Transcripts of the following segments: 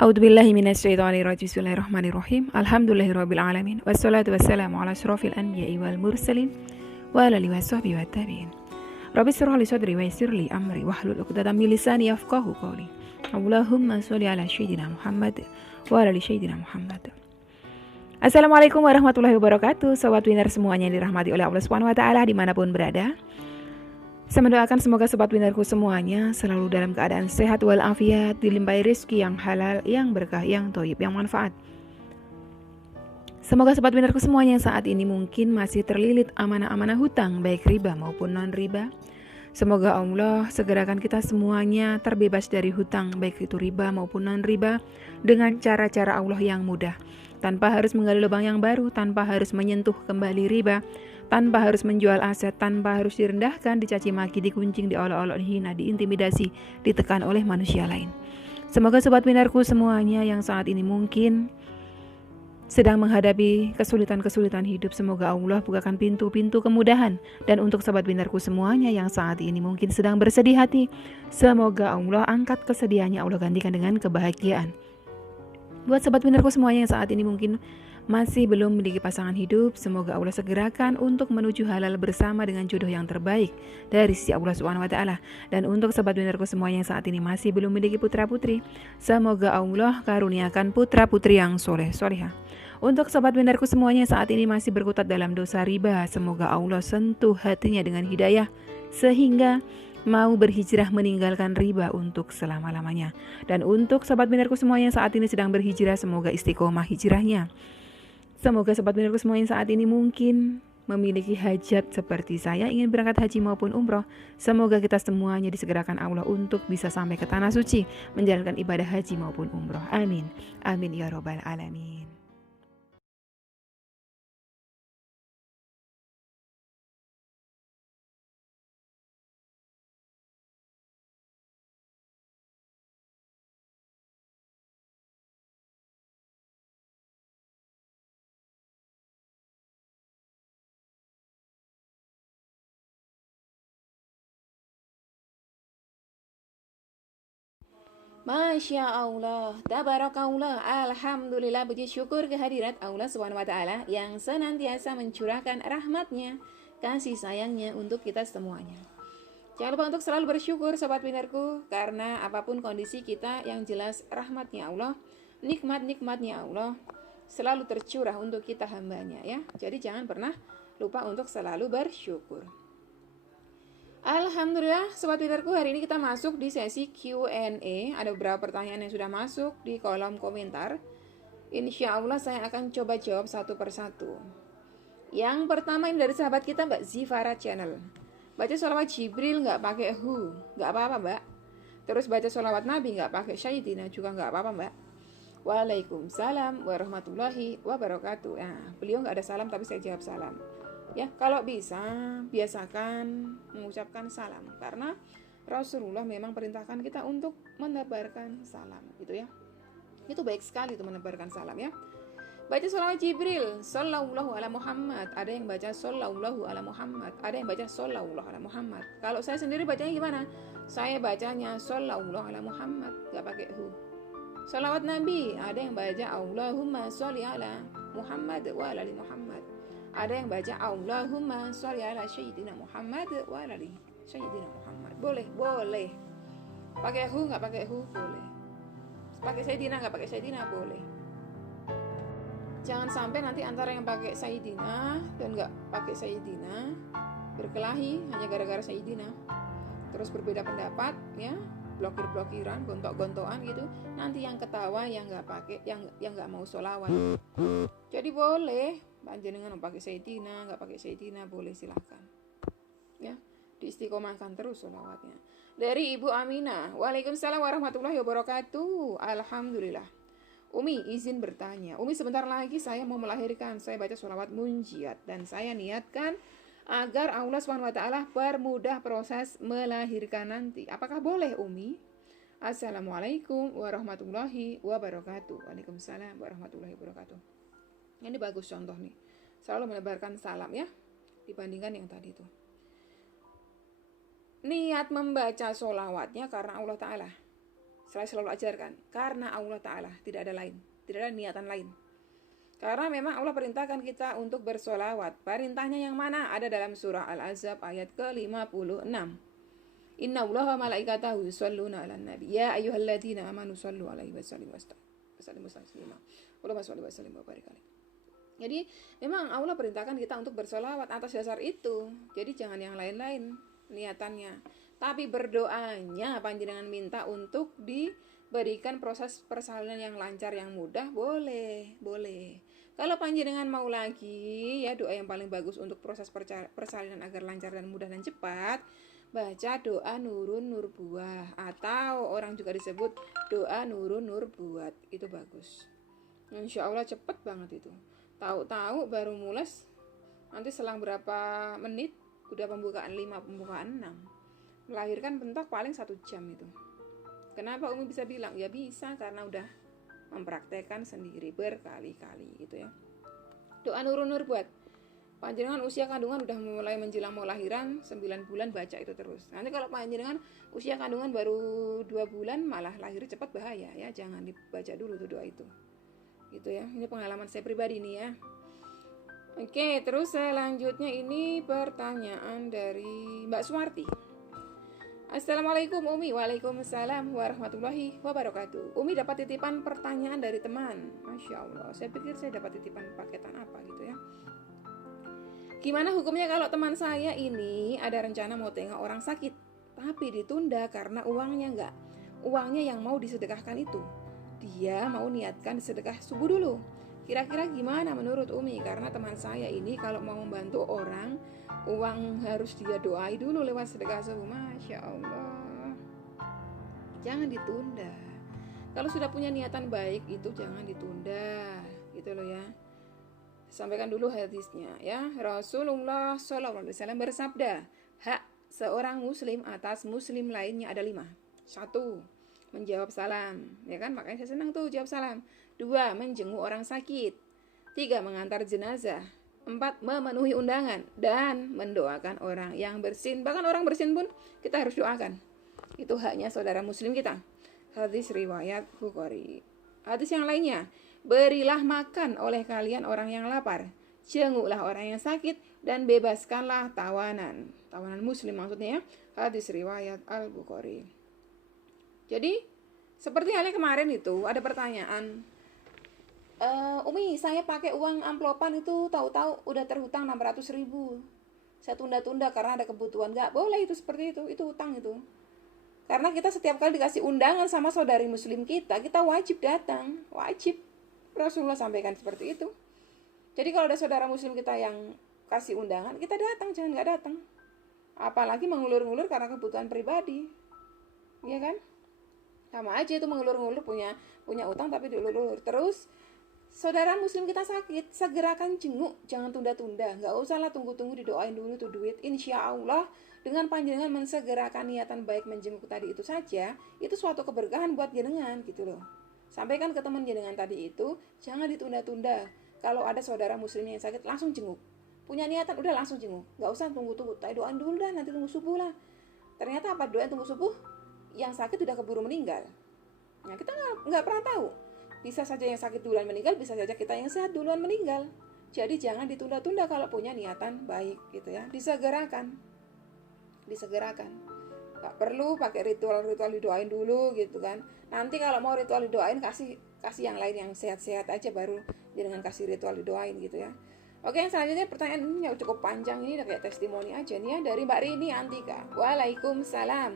A'udzubillahi minasyaitonirrajim. Bismillahirrahmanirrahim. Alhamdulillahirabbil alamin. Wassalatu wassalamu ala asyrofil anbiya'i wal mursalin wa ala alihi washabbihi wattabi'in. Rabbi shrah li sadri wa yassir li amri wahlul 'uqdatam min lisani yafqahu qawli. Allahumma sholli ala sayyidina Muhammad wa ala ali sayyidina Muhammad. Assalamualaikum warahmatullahi wabarakatuh. Sobat Winner semuanya yang dirahmati oleh Allah Subhanahu wa taala dimanapun berada. Saya mendoakan semoga sobat winnerku semuanya selalu dalam keadaan sehat walafiat, dilimpahi rezeki yang halal, yang berkah, yang thayyib, yang manfaat. Semoga sobat winnerku semuanya saat ini mungkin masih terlilit amanah-amanah hutang, baik riba maupun non-riba. Semoga Allah segerakan kita semuanya terbebas dari hutang, baik itu riba maupun non-riba, dengan cara-cara Allah yang mudah. Tanpa harus menggali lubang yang baru, tanpa harus menyentuh kembali riba, tanpa harus menjual aset, tanpa harus direndahkan, dicaci maki, dikuncing, diolok-olok, dihina, diintimidasi, ditekan oleh manusia lain. Semoga sobat winnerku semuanya yang saat ini mungkin sedang menghadapi kesulitan-kesulitan hidup, semoga Allah bukakan pintu-pintu kemudahan. Dan untuk sobat winnerku semuanya yang saat ini mungkin sedang bersedih hati, semoga Allah angkat kesedihannya, Allah gantikan dengan kebahagiaan. Buat sobat winnerku semuanya yang saat ini mungkin masih belum memiliki pasangan hidup, semoga Allah segerakan untuk menuju halal bersama dengan jodoh yang terbaik dari sisi Allah Subhanahu wa taala. Dan untuk sobat winnerku semuanya yang saat ini masih belum memiliki putra-putri, semoga Allah karuniakan putra-putri yang soleh-solehah. Untuk sobat winnerku semuanya yang saat ini masih berkutat dalam dosa riba, semoga Allah sentuh hatinya dengan hidayah sehingga mau berhijrah meninggalkan riba untuk selama-lamanya. Dan untuk sobat winnerku semuanya yang saat ini sedang berhijrah, semoga istiqomah hijrahnya. Semoga sobat winnerku semuanya saat ini mungkin memiliki hajat seperti saya, ingin berangkat haji maupun umroh. Semoga kita semuanya disegerakan Allah untuk bisa sampai ke tanah suci, menjalankan ibadah haji maupun umroh. Amin. Amin ya robbal alamin. Masya Allah, tabarakallah, alhamdulillah, puji syukur kehadirat Allah Subhanahu wa taala yang senantiasa mencurahkan rahmatnya, kasih sayangnya untuk kita semuanya. Jangan lupa untuk selalu bersyukur sobat winnerku, karena apapun kondisi kita yang jelas rahmatnya Allah, nikmat-nikmatnya Allah selalu tercurah untuk kita hambanya ya. Jadi jangan pernah lupa untuk selalu bersyukur. Alhamdulillah sobat winnerku, hari ini kita masuk di sesi Q&A. Ada beberapa pertanyaan yang sudah masuk di kolom komentar. Insya Allah saya akan coba jawab satu persatu. Yang pertama ini dari sahabat kita Mbak Zifara Channel. Baca sholawat Jibril nggak pakai hu, nggak apa-apa Mbak. Terus baca sholawat Nabi nggak pakai Sayyidina juga nggak apa-apa Mbak. Waalaikumsalam warahmatullahi wabarakatuh. Nah, beliau nggak ada salam tapi saya jawab salam. Ya, kalau bisa biasakan mengucapkan salam, karena Rasulullah memang perintahkan kita untuk menebarkan salam, gitu ya. Itu baik sekali itu menebarkan salam ya. Baca sholawat Jibril, sallallahu ala Muhammad. Ada yang baca sallallahu ala Muhammad, ada yang baca sallallahu ala Muhammad. Kalau saya sendiri bacanya gimana? Saya bacanya sallallahu ala Muhammad, gak pakai hu. Sholawat Nabi, ada yang baca Allahumma sholli ala Muhammad wa ala ali Muhammad. Ada yang baca Allahumma sholli ala Sayyidina Muhammad wa ala ali Sayyidina Muhammad. Boleh. Pakai hu nggak pakai hu boleh. Pakai Sayyidina nggak pakai Sayyidina boleh. Jangan sampai nanti antara yang pakai Sayyidina dan nggak pakai Sayyidina berkelahi hanya gara-gara Sayyidina. Terus berbeda pendapat ya, blokir-blokiran, gontok-gontokan gitu. Nanti yang ketawa yang nggak pakai, yang nggak mau sholawat. Jadi boleh panjenengan pakai Sayyidina, nggak pakai Sayyidina boleh, silahkan ya, diistiqomahkan terus sholawatnya. Dari Ibu Aminah, waalaikumsalam warahmatullahi wabarakatuh. Alhamdulillah. Umi izin bertanya, Umi sebentar lagi saya mau melahirkan, saya baca sholawat munjiat dan saya niatkan agar Allah SWT permudah proses melahirkan nanti. Apakah boleh Umi? Assalamualaikum warahmatullahi wabarakatuh. Waalaikumsalam warahmatullahi wabarakatuh. Ini bagus contoh nih, selalu menebarkan salam ya, dibandingkan yang tadi tuh. Niat membaca sholawatnya karena Allah Ta'ala. Saya selalu ajarkan, karena Allah Ta'ala, tidak ada lain, tidak ada niatan lain. Karena memang Allah perintahkan kita untuk bersolawat. Perintahnya yang mana? Ada dalam surah Al-Ahzab ayat ke-56. Inna allaha malaikatahu yusalluna ala nabi ya ayyuhalladzina amanu sallu alaihi wasallimu taslima. Allahumma shalli wa sallim wa barik alaihi. Jadi memang Allah perintahkan kita untuk bersolawat atas dasar itu. Jadi jangan yang lain-lain niatannya. Tapi berdoanya panjenengan minta untuk diberikan proses persalinan yang lancar, yang mudah, boleh. Kalau panjenengan mau lagi, ya doa yang paling bagus untuk proses persalinan agar lancar dan mudah dan cepat, baca doa nurun nur buah, atau orang juga disebut doa nurun nur buat. Itu bagus. Insya Allah cepet banget itu. Tahu-tahu baru mules, nanti selang berapa menit udah pembukaan 5, pembukaan 6. Melahirkan bentok paling 1 jam itu. Kenapa Umi bisa bilang? Ya bisa, karena udah mempraktekkan sendiri berkali-kali gitu ya. Doa nurun nur buat. Panjenengan usia kandungan udah mulai menjelang mau lahiran 9 bulan, baca itu terus. Nanti kalau panjenengan usia kandungan baru 2 bulan malah lahir cepat, bahaya ya. Jangan dibaca dulu tuh doa itu. Gitu ya. Ini pengalaman saya pribadi nih ya. Oke, terus selanjutnya ini pertanyaan dari Mbak Suwarti. Assalamualaikum Umi. Waalaikumsalam warahmatullahi wabarakatuh. Umi dapat titipan pertanyaan dari teman. Masya Allah, saya pikir saya dapat titipan paketan apa gitu ya. Gimana hukumnya kalau teman saya ini ada rencana mau tengok orang sakit, tapi ditunda karena uangnya yang mau disedekahkan itu. Dia mau niatkan sedekah subuh dulu. Kira-kira gimana menurut Umi? Karena teman saya ini kalau mau membantu orang, uang harus dia doai dulu lewat sedekah subuh. Masya Allah, jangan ditunda. Kalau sudah punya niatan baik itu jangan ditunda, gitu loh ya. Sampaikan dulu hadisnya ya. Rasulullah SAW bersabda, hak seorang muslim atas muslim lainnya ada 5. 1, menjawab salam, ya kan? Makanya saya senang tuh jawab salam. 2, menjenguk orang sakit. 3, mengantar jenazah. 4, memenuhi undangan dan mendoakan orang yang bersin. Bahkan orang bersin pun kita harus doakan. Itu haknya saudara muslim kita. Hadis riwayat Bukhari. Hadis yang lainnya, berilah makan oleh kalian orang yang lapar, jenguklah orang yang sakit, dan bebaskanlah tawanan muslim maksudnya ya. Hadis riwayat Al-Bukhari. Jadi seperti halnya kemarin itu ada pertanyaan, Umi saya pakai uang amplopan itu tahu-tahu udah terhutang 600.000, saya tunda-tunda karena ada kebutuhan. Gak boleh itu seperti itu hutang itu. Karena kita setiap kali dikasih undangan sama saudari muslim kita wajib datang, wajib. Rasulullah sampaikan seperti itu. Jadi kalau ada saudara muslim kita yang kasih undangan, kita datang, jangan gak datang. Apalagi mengulur-ngulur karena kebutuhan pribadi, ya kan? Sama aja itu mengulur-ngulur, punya utang tapi diulur-ulur. Terus saudara muslim kita sakit, segerakan jenguk, jangan tunda-tunda. Gak usah lah tunggu-tunggu didoain dulu tuh duit. Insya Allah dengan panjenengan mensegerakan niatan baik menjenguk tadi itu saja, itu suatu keberkahan buat jenengan gitu loh. Sampaikan ke teman jenengan tadi itu, jangan ditunda-tunda. Kalau ada saudara muslim yang sakit, langsung jenguk. Punya niatan, udah langsung jenguk. Gak usah tunggu-tunggu, doain dulu dah, nanti tunggu subuh lah. Ternyata apa, doain tunggu subuh, yang sakit udah keburu meninggal. Nah kita nggak pernah tahu. Bisa saja yang sakit duluan meninggal, bisa saja kita yang sehat duluan meninggal. Jadi jangan ditunda-tunda kalau punya niatan baik gitu ya. Disegerakan. Gak perlu pakai ritual didoain dulu gitu kan. Nanti kalau mau ritual didoain kasih yang lain yang sehat-sehat aja, baru jangan kasih ritual didoain gitu ya. Oke, yang selanjutnya pertanyaan ini cukup panjang, ini udah kayak testimoni aja nih ya, dari Mbak Rini Antika. Waalaikumsalam.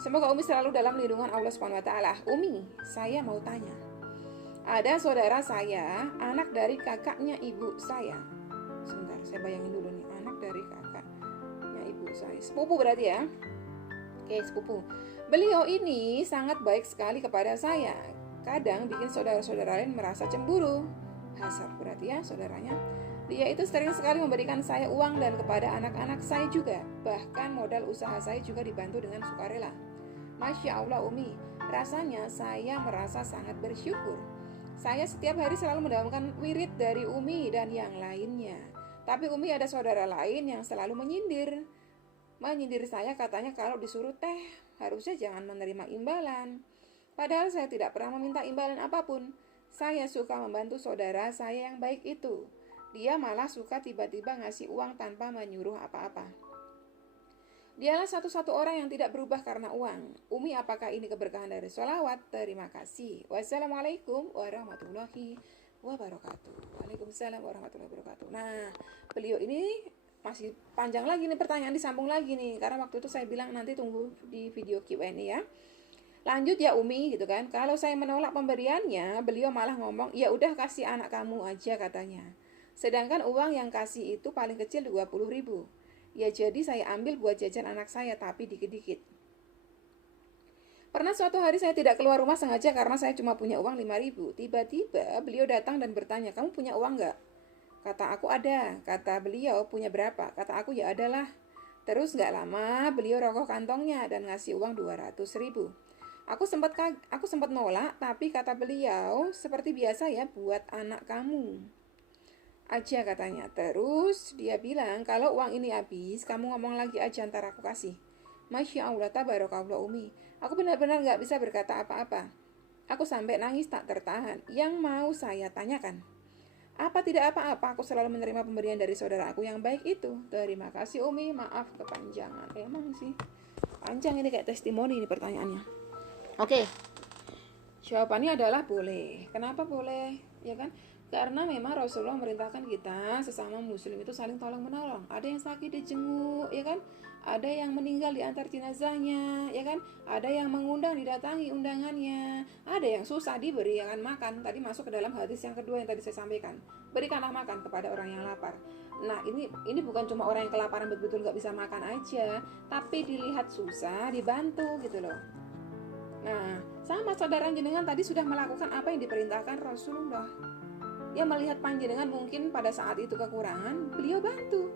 Semoga Umi selalu dalam lindungan Allah SWT. Umi, saya mau tanya. Ada saudara saya, anak dari kakaknya ibu saya. Sebentar, saya bayangin dulu nih, anak dari kakaknya ibu saya. Sepupu berarti ya. Oke, sepupu. Beliau ini sangat baik sekali kepada saya. Kadang bikin saudara-saudara lain merasa cemburu. Hasad berarti ya saudaranya. Dia itu sering sekali memberikan saya uang dan kepada anak-anak saya juga. Bahkan modal usaha saya juga dibantu dengan sukarela. Masya Allah Umi, rasanya saya merasa sangat bersyukur. Saya setiap hari selalu mendapatkan wirid dari Umi dan yang lainnya. Tapi Umi ada saudara lain yang selalu menyindir saya, katanya kalau disuruh teh harusnya jangan menerima imbalan. Padahal saya tidak pernah meminta imbalan apapun. Saya suka membantu saudara saya yang baik itu. Dia malah suka tiba-tiba ngasih uang tanpa menyuruh apa-apa. Dialah satu-satu orang yang tidak berubah karena uang. Umi, apakah ini keberkahan dari sholawat? Terima kasih. Wassalamualaikum warahmatullahi wabarakatuh. Waalaikumsalam warahmatullahi wabarakatuh. Nah, beliau ini masih panjang lagi nih pertanyaan, disambung lagi nih. Karena waktu itu saya bilang nanti tunggu di video Q&A ya. Lanjut ya Umi gitu kan. Kalau saya menolak pemberiannya, beliau malah ngomong, ya udah kasih anak kamu aja katanya. Sedangkan uang yang kasih itu paling kecil 20.000. Ya jadi saya ambil buat jajan anak saya, tapi dikit-dikit. Pernah suatu hari saya tidak keluar rumah sengaja karena saya cuma punya uang 5.000. Tiba-tiba beliau datang dan bertanya, kamu punya uang nggak? Kata aku ada. Kata beliau, punya berapa? Kata aku, ya adalah. Terus nggak lama beliau rogoh kantongnya dan ngasih uang 200.000. Aku sempat nolak, tapi kata beliau, seperti biasa ya buat anak kamu aja katanya. Terus dia bilang, kalau uang ini habis, kamu ngomong lagi aja ntar aku kasih. Masya Allah, tabarakallah Umi. Aku benar-benar gak bisa berkata apa-apa. Aku sampai nangis tak tertahan. Yang mau saya tanyakan, apa tidak apa-apa aku selalu menerima pemberian dari saudara aku yang baik itu. Terima kasih Umi, maaf kepanjangan. Emang sih, panjang ini kayak testimoni ini pertanyaannya. Oke, jawabannya adalah boleh. Kenapa boleh? Ya kan? Karena memang Rasulullah merintahkan kita sesama muslim itu saling tolong menolong. Ada yang sakit dijenguk, ya kan? Ada yang meninggal diantar jenazahnya, ya kan? Ada yang mengundang didatangi undangannya. Ada yang susah diberi ya kan makan. Tadi masuk ke dalam hadis yang kedua yang tadi saya sampaikan. Berikanlah makan kepada orang yang lapar. Nah ini bukan cuma orang yang kelaparan betul-betul nggak bisa makan aja, tapi dilihat susah dibantu gitu loh. Nah sama saudara jenengan tadi sudah melakukan apa yang diperintahkan Rasulullah. Dia melihat panjenengan mungkin pada saat itu kekurangan, beliau bantu.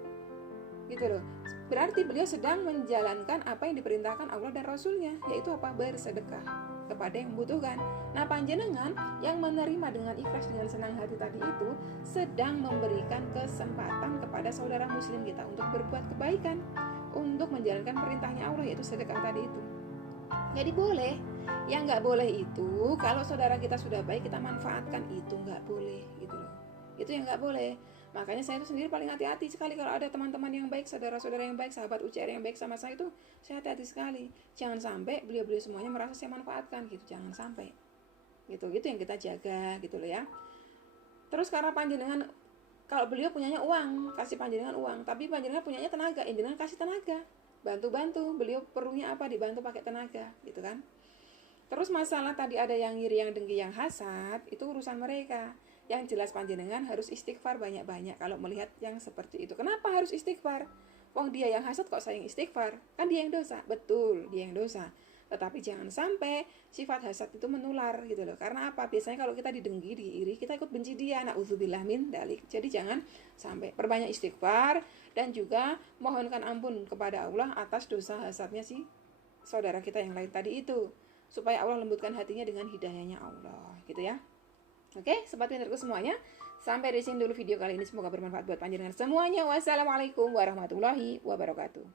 Gitu loh. Berarti beliau sedang menjalankan apa yang diperintahkan Allah dan Rasulnya, yaitu apa? Bersedekah kepada yang membutuhkan. Nah, panjenengan yang menerima dengan ikhlas dengan senang hati tadi itu sedang memberikan kesempatan kepada saudara muslim kita untuk berbuat kebaikan, untuk menjalankan perintahnya Allah, yaitu sedekah tadi itu. Jadi boleh. Yang nggak boleh itu kalau saudara kita sudah baik kita manfaatkan, itu nggak boleh gitu loh. Itu yang nggak boleh. Makanya saya itu sendiri paling hati-hati sekali kalau ada teman-teman yang baik, saudara-saudara yang baik, sahabat UCR yang baik sama saya itu, saya hati-hati sekali. Jangan sampai beliau-beliau semuanya merasa saya manfaatkan gitu, jangan sampai. Gitu yang kita jaga gitu loh ya. Terus karena panjenengan, kalau beliau punyanya uang, kasih panjenengan uang, tapi panjenengan punyanya tenaga, panjenengan kasih tenaga. Bantu-bantu, beliau perlunya apa, dibantu pakai tenaga gitu kan. Terus masalah tadi ada yang ngiri, yang dengki, yang hasad, itu urusan mereka. Yang jelas panjenengan harus istighfar banyak-banyak kalau melihat yang seperti itu. Kenapa harus istighfar? Wong dia yang hasad kok saya yang istighfar? Kan dia yang dosa. Betul, dia yang dosa. Tetapi jangan sampai sifat hasad itu menular gitu loh. Karena apa? Biasanya kalau kita didengki, diiri, kita ikut benci dia. Na'udzubillah min dalik. Jadi jangan sampai. Perbanyak istighfar dan juga mohonkan ampun kepada Allah atas dosa hasadnya si saudara kita yang lain tadi itu, supaya Allah lembutkan hatinya dengan hidayahnya Allah gitu ya. Oke, sobat pinterku semuanya, sampai di sini dulu video kali ini, semoga bermanfaat buat panjenengan semuanya. Wassalamualaikum warahmatullahi wabarakatuh.